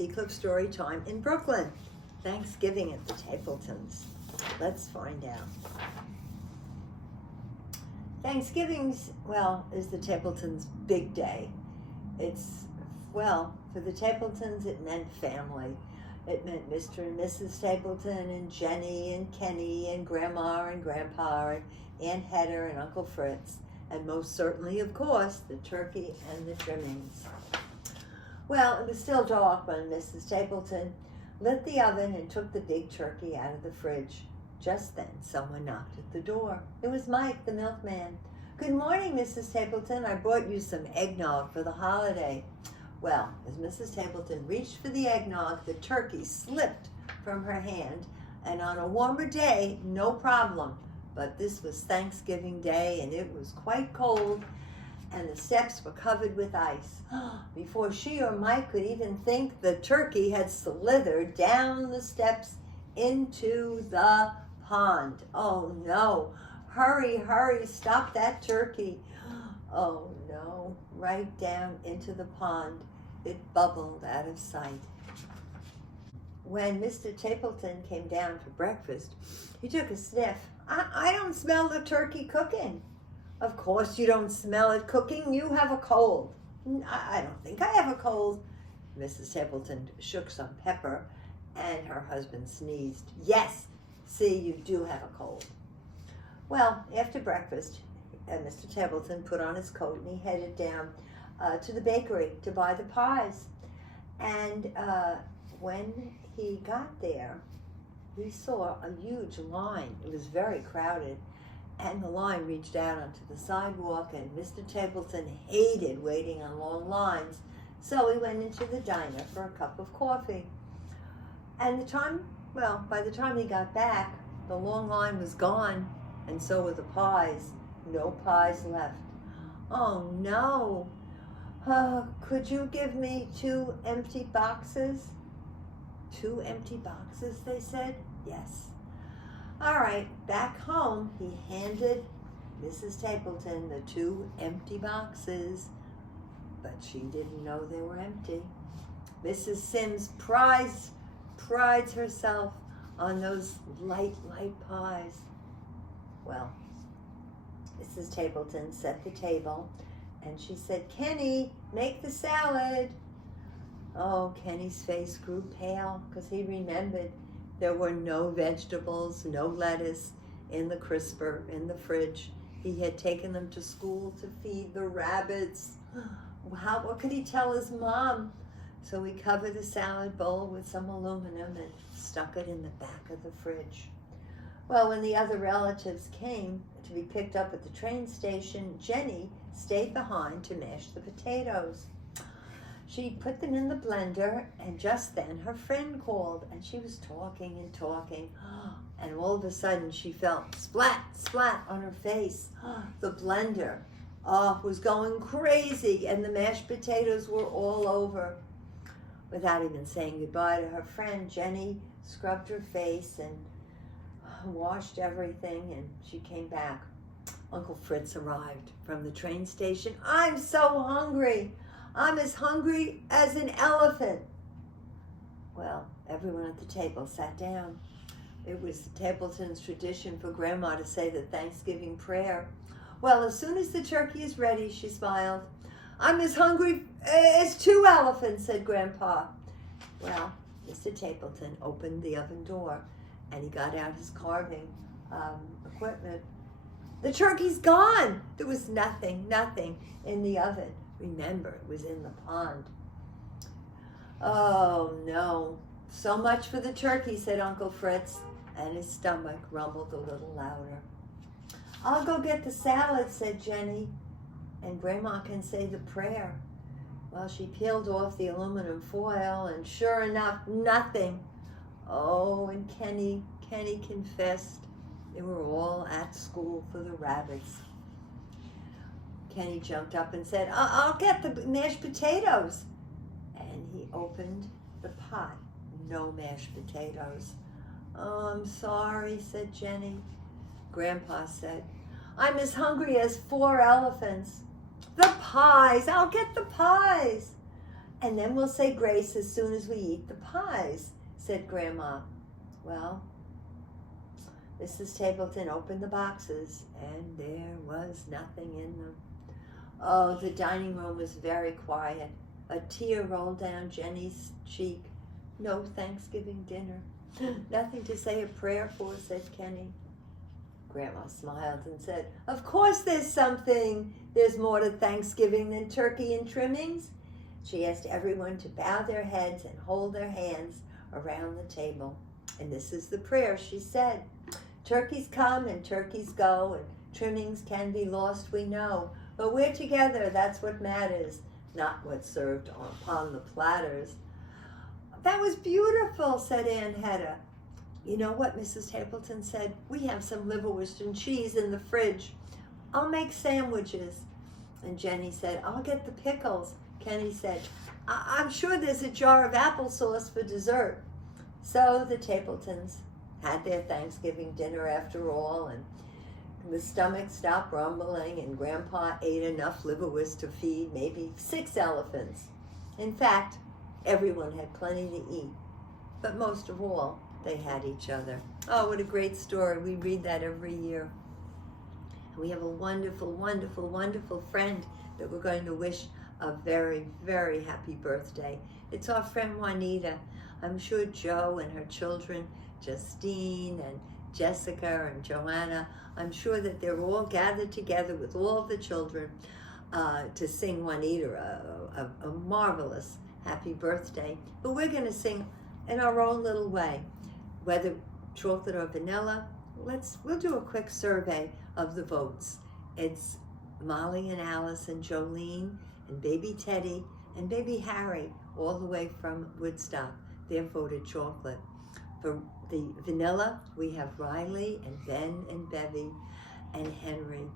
Seacliff story time in Brooklyn. Thanksgiving at the Tappletons. Let's find out. Thanksgiving's, is the Tappletons' big day. It's, for the Tappletons, it meant family. It meant Mr. and Mrs. Tappleton and Jenny and Kenny and Grandma and Grandpa and Aunt Hedda and Uncle Fritz. And most certainly, of course, the turkey and the trimmings. Well, it was still dark when Mrs. Tappleton lit the oven and took the big turkey out of the fridge. Just then, someone knocked at the door. It was Mike, the milkman. "Good morning, Mrs. Tappleton. I brought you some eggnog for the holiday." Well, as Mrs. Tappleton reached for the eggnog, the turkey slipped from her hand, and on a warmer day, no problem. But this was Thanksgiving Day, and it was quite cold, and the steps were covered with ice. Before she or Mike could even think, the turkey had slithered down the steps into the pond. Oh no, hurry, hurry, stop that turkey. Oh no, right down into the pond. It bubbled out of sight. When Mr. Tappleton came down for breakfast, he took a sniff. I don't smell the turkey cooking." "Of course you don't smell it cooking. You have a cold." I don't think I have a cold." Mrs. Tappleton shook some pepper, and her husband sneezed. "Yes, see, you do have a cold." Well, after breakfast, Mr. Tappleton put on his coat and he headed down to the bakery to buy the pies. And when he got there, he saw a huge line. It was very crowded, and the line reached out onto the sidewalk, and Mr. Tappleton hated waiting on long lines, so he went into the diner for a cup of coffee. And by the time he got back, the long line was gone, and so were the pies. No pies left. "Oh no! Could you give me 2 empty boxes?" 2 empty boxes, they said. Yes. All right, back home, he handed Mrs. Tappleton the 2 empty boxes, but she didn't know they were empty. Mrs. Sims prides herself on those light pies. Well, Mrs. Tappleton set the table, and she said, "Kenny, make the salad." Oh, Kenny's face grew pale because he remembered there were no vegetables, no lettuce in the crisper in the fridge. He had taken them to school to feed the rabbits. What could he tell his mom? So he covered the salad bowl with some aluminum and stuck it in the back of the fridge. Well, when the other relatives came to be picked up at the train station, Jenny stayed behind to mash the potatoes. She put them in the blender, and just then her friend called, and she was talking and talking, and all of a sudden she felt splat, splat on her face. The blender was going crazy, and the mashed potatoes were all over. Without even saying goodbye to her friend, Jenny scrubbed her face and washed everything, and she came back. Uncle Fritz arrived from the train station. "I'm so hungry. I'm as hungry as an elephant." Well, everyone at the table sat down. It was the Tappleton's tradition for Grandma to say the Thanksgiving prayer. "Well, as soon as the turkey is ready," she smiled. "I'm as hungry as 2 elephants," said Grandpa. Well, Mr. Tappleton opened the oven door, and he got out his carving equipment. The turkey's gone. There was nothing in the oven. Remember, it was in the pond. "Oh no, so much for the turkey," said Uncle Fritz, and his stomach rumbled a little louder. "I'll go get the salad," said Jenny, "and Grandma can say the prayer." Well, she peeled off the aluminum foil, and sure enough, nothing. Oh, and Kenny confessed they were all at school for the rabbits. Kenny jumped up and said, I'll get the mashed potatoes." And he opened the pot. No mashed potatoes. "Oh, I'm sorry," said Jenny. Grandpa said, "I'm as hungry as 4 elephants." "The pies! I'll get the pies." And then we'll say grace as soon as we eat the pies, said Grandma. Well, Mrs. Tappleton opened the boxes, and there was nothing in them. Oh, the dining room was very quiet. A tear rolled down Jenny's cheek. No Thanksgiving dinner. Nothing to say a prayer for, said Kenny. Grandma smiled and said, of course there's something. There's more to Thanksgiving than turkey and trimmings. She asked everyone to bow their heads and hold their hands around the table. And this is the prayer she said. Turkeys come and turkeys go, and trimmings can be lost, we know. But we're together, that's what matters, not what's served upon the platters. That was beautiful, said Aunt Hedda. You know what Mrs. Tappleton said? We have some liverwurst and cheese in the fridge. I'll make sandwiches. And Jenny said, I'll get the pickles. Kenny said, I'm sure there's a jar of applesauce for dessert. So the Tappletons had their Thanksgiving dinner after all, and the stomach stopped rumbling, and Grandpa ate enough liverwurst to feed maybe 6 elephants. In fact, everyone had plenty to eat, but most of all, they had each other. Oh, what a great story. We read that every year. We have a wonderful, wonderful, wonderful friend that we're going to wish a very, very happy birthday. It's our friend Juanita. I'm sure Joe and her children, Justine and Jessica and Joanna, I'm sure that they're all gathered together with all the children to sing Juanita a marvelous happy birthday. But we're going to sing in our own little way, whether chocolate or vanilla. We'll do a quick survey of the votes. It's Molly and Alice and Jolene and baby Teddy and baby Harry, all the way from Woodstock. They're voted chocolate. For the vanilla, we have Riley and Ben and Bevy and Henry.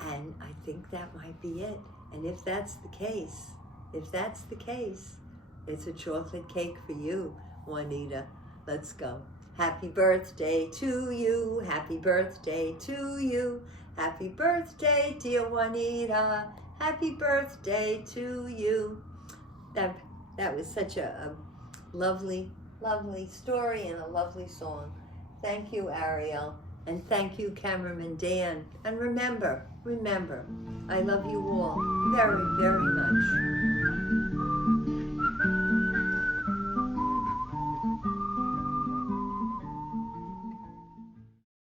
And I think that might be it. And if that's the case, it's a chocolate cake for you, Juanita. Let's go. Happy birthday to you. Happy birthday to you. Happy birthday, dear Juanita. Happy birthday to you. That was such a lovely, lovely story and a lovely song. Thank you, Ariel. And thank you, cameraman Dan. And remember, I love you all very, very much.